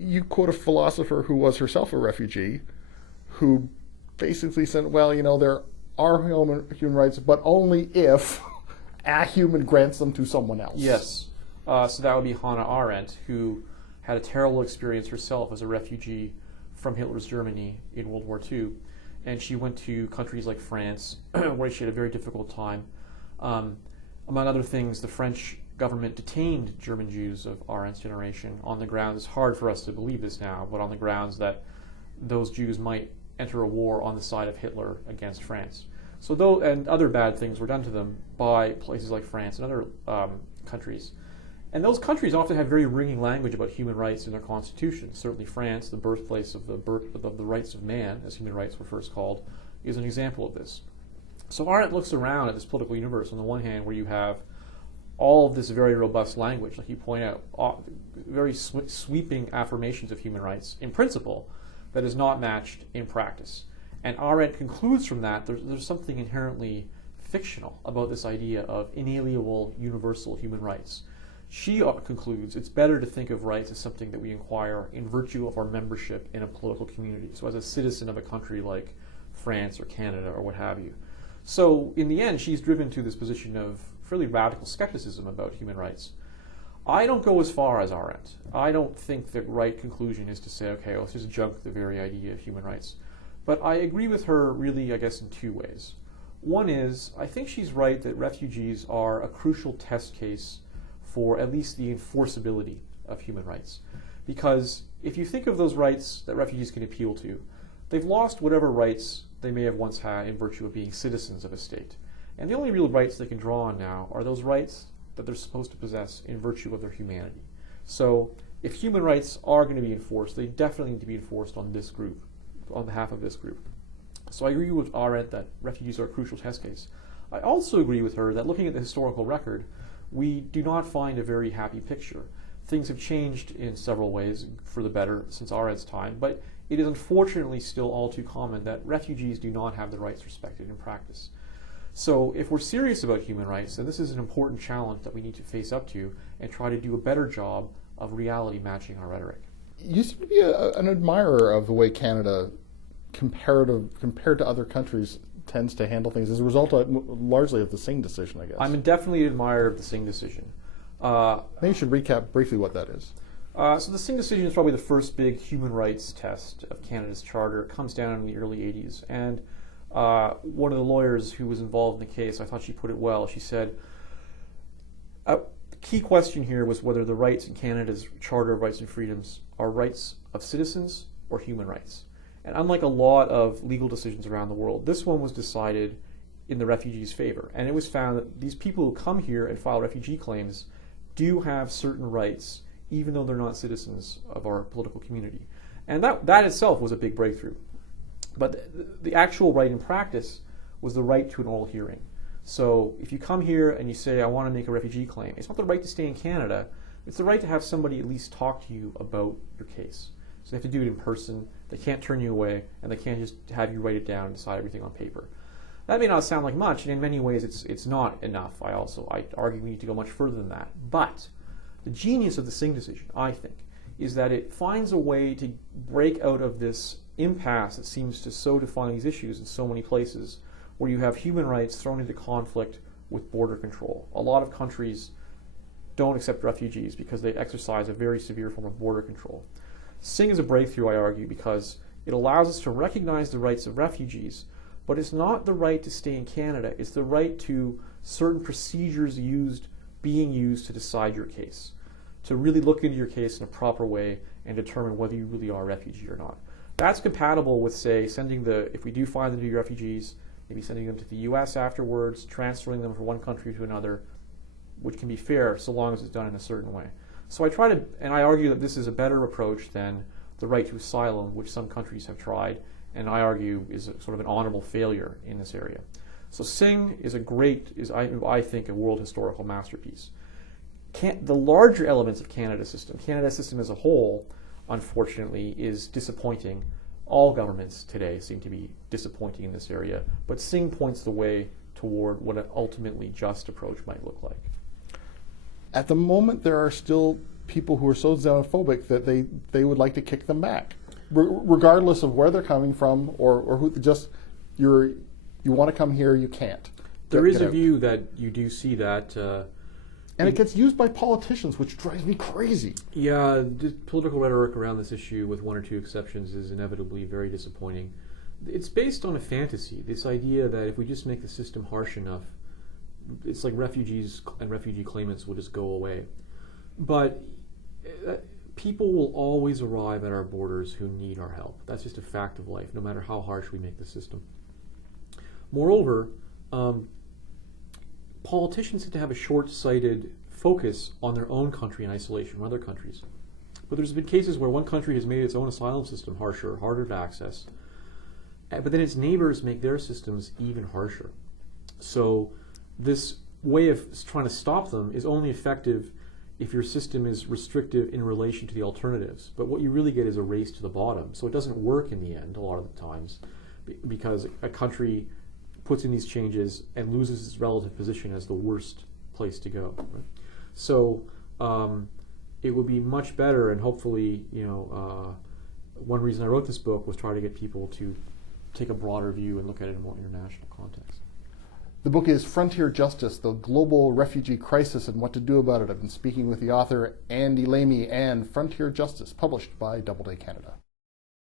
you quote a philosopher who was herself a refugee, who basically said, well, there are human rights, but only if a human grants them to someone else. Yes. So that would be Hannah Arendt, who had a terrible experience herself as a refugee from Hitler's Germany in World War II. And she went to countries like France, where she had a very difficult time. Among other things, the French government detained German Jews of Arendt's generation on the grounds, it's hard for us to believe this now, but on the grounds that those Jews might enter a war on the side of Hitler against France. So and other bad things were done to them by places like France and other countries. And those countries often have very ringing language about human rights in their constitutions. Certainly France, the birthplace of the rights of man, as human rights were first called, is an example of this. So Arendt looks around at this political universe on the one hand where you have all of this very robust language, like you point out, very sweeping affirmations of human rights in principle that is not matched in practice. And Arendt concludes from that there's something inherently fictional about this idea of inalienable universal human rights. She concludes it's better to think of rights as something that we acquire in virtue of our membership in a political community, so as a citizen of a country like France or Canada or what have you. So in the end, she's driven to this position of fairly radical skepticism about human rights. I don't go as far as Arendt. I don't think the right conclusion is to say, okay, let's just junk the very idea of human rights. But I agree with her really, I guess, in two ways. One is, I think she's right that refugees are a crucial test case for at least the enforceability of human rights. Because if you think of those rights that refugees can appeal to, they've lost whatever rights they may have once had in virtue of being citizens of a state. And the only real rights they can draw on now are those rights that they're supposed to possess in virtue of their humanity. So if human rights are going to be enforced, they definitely need to be enforced on this group, on behalf of this group. So I agree with Arendt that refugees are a crucial test case. I also agree with her that looking at the historical record, we do not find a very happy picture. Things have changed in several ways for the better since Arendt's time, but it is unfortunately still all too common that refugees do not have their rights respected in practice. So if we're serious about human rights, then this is an important challenge that we need to face up to and try to do a better job of reality matching our rhetoric. You seem to be an admirer of the way Canada, compared to other countries, tends to handle things as a result largely of the Singh decision, I guess. I'm definitely an admirer of the Singh decision. Maybe you should recap briefly what that is. So the Singh decision is probably the first big human rights test of Canada's charter. It comes down in the early 80s. And one of the lawyers who was involved in the case, I thought she put it well. She said, the key question here was whether the rights in Canada's Charter of Rights and Freedoms are rights of citizens or human rights. And unlike a lot of legal decisions around the world, this one was decided in the refugees' favor. And it was found that these people who come here and file refugee claims do have certain rights, even though they're not citizens of our political community. And that itself was a big breakthrough. But the actual right in practice was the right to an oral hearing. So if you come here and you say, I want to make a refugee claim, it's not the right to stay in Canada, it's the right to have somebody at least talk to you about your case. So they have to do it in person, they can't turn you away, and they can't just have you write it down and decide everything on paper. That may not sound like much, and in many ways it's not enough. I argue we need to go much further than that. But the genius of the Singh decision, I think, is that it finds a way to break out of this impasse that seems to so define these issues in so many places, where you have human rights thrown into conflict with border control. A lot of countries don't accept refugees because they exercise a very severe form of border control. Singh is a breakthrough, I argue, because it allows us to recognize the rights of refugees, but it's not the right to stay in Canada, it's the right to certain procedures being used to decide your case, to really look into your case in a proper way and determine whether you really are a refugee or not. That's compatible with, say, if we do find them to be refugees, maybe sending them to the US afterwards, transferring them from one country to another, which can be fair so long as it's done in a certain way. So I argue that this is a better approach than the right to asylum, which some countries have tried, and I argue is sort of an honorable failure in this area. So Singh is I think, a world historical masterpiece. The larger elements of Canada's system as a whole, unfortunately, is disappointing. All governments today seem to be disappointing in this area, but Singh points the way toward what an ultimately just approach might look like. At the moment, there are still people who are so xenophobic that they would like to kick them back, regardless of where they're coming from or who. Just you want to come here, you can't. There is a view that you do see that. And it gets used by politicians, which drives me crazy. Yeah, the political rhetoric around this issue, with one or two exceptions, is inevitably very disappointing. It's based on a fantasy, this idea that if we just make the system harsh enough, it's like refugees and refugee claimants will just go away. But people will always arrive at our borders who need our help. That's just a fact of life, no matter how harsh we make the system. Moreover, politicians tend to have a short-sighted focus on their own country in isolation from other countries. But there's been cases where one country has made its own asylum system harsher, harder to access, but then its neighbors make their systems even harsher. So this way of trying to stop them is only effective if your system is restrictive in relation to the alternatives. But what you really get is a race to the bottom. So it doesn't work in the end a lot of the times, because a country puts in these changes and loses its relative position as the worst place to go. Right? So it would be much better, and hopefully, one reason I wrote this book was try to get people to take a broader view and look at it in a more international context. The book is Frontier Justice, The Global Refugee Crisis and What to Do About It. I've been speaking with the author Andy Lamey, and Frontier Justice, published by Doubleday Canada.